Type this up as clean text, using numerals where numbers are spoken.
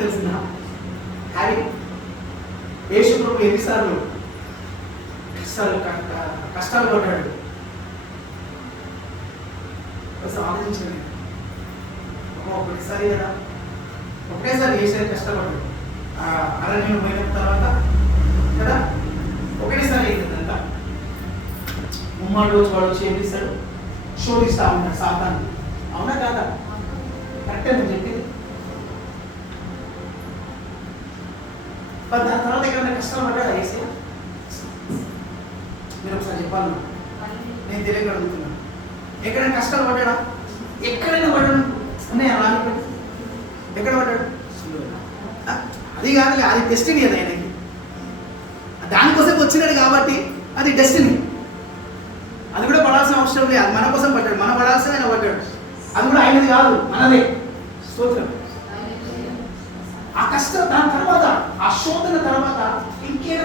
తెలిసిన హ్యారీ యేసు ప్రభు ఎన్నిసార్లు కష్టాలు పడ్డాడు ఆలోచించండి. ఒకటిసారి కదా ఒకటేసారి ఏసారి కష్టపడ్డాడు అరణ్యం పోయిన తర్వాత కదా ఒకటేసారి అయిందంతా. ముమ్మాడు రోజు వాడు వచ్చి ఏం చేస్తాడు, శోధిస్తా ఉన్నాడు సాతాను. అవునా కాదా? కరెక్టే నువ్వు చెప్పింది. దాని తర్వాత ఎక్కడైనా కష్టాలు పడ్డాడా ఏసీ? మీరు ఒకసారి చెప్పాలి, నేను తెలియక అడుగుతున్నాను. ఎక్కడైనా కష్టాలు పడ్డాడా? ఎక్కడైనా పడ్డాడు ఉన్నాయా? రాని ఎక్కడ పడ్డాడు? అది కాదు, అది డెస్టినీ. అది ఆయనకి దానికోసం వచ్చినాడు కాబట్టి అది డెస్టినీ. అది కూడా పడాల్సిన అవసరం లేదు. అది మన కోసం పడ్డాడు, మనం పడాల్సిన ఆయన పడ్డాడు. అది కూడా ఆయనది కాదు, మనదే. స్తోత్రం. ఆ కష్టం దాని తర్వాత, ఆ శోధన తర్వాత ఇంకేదో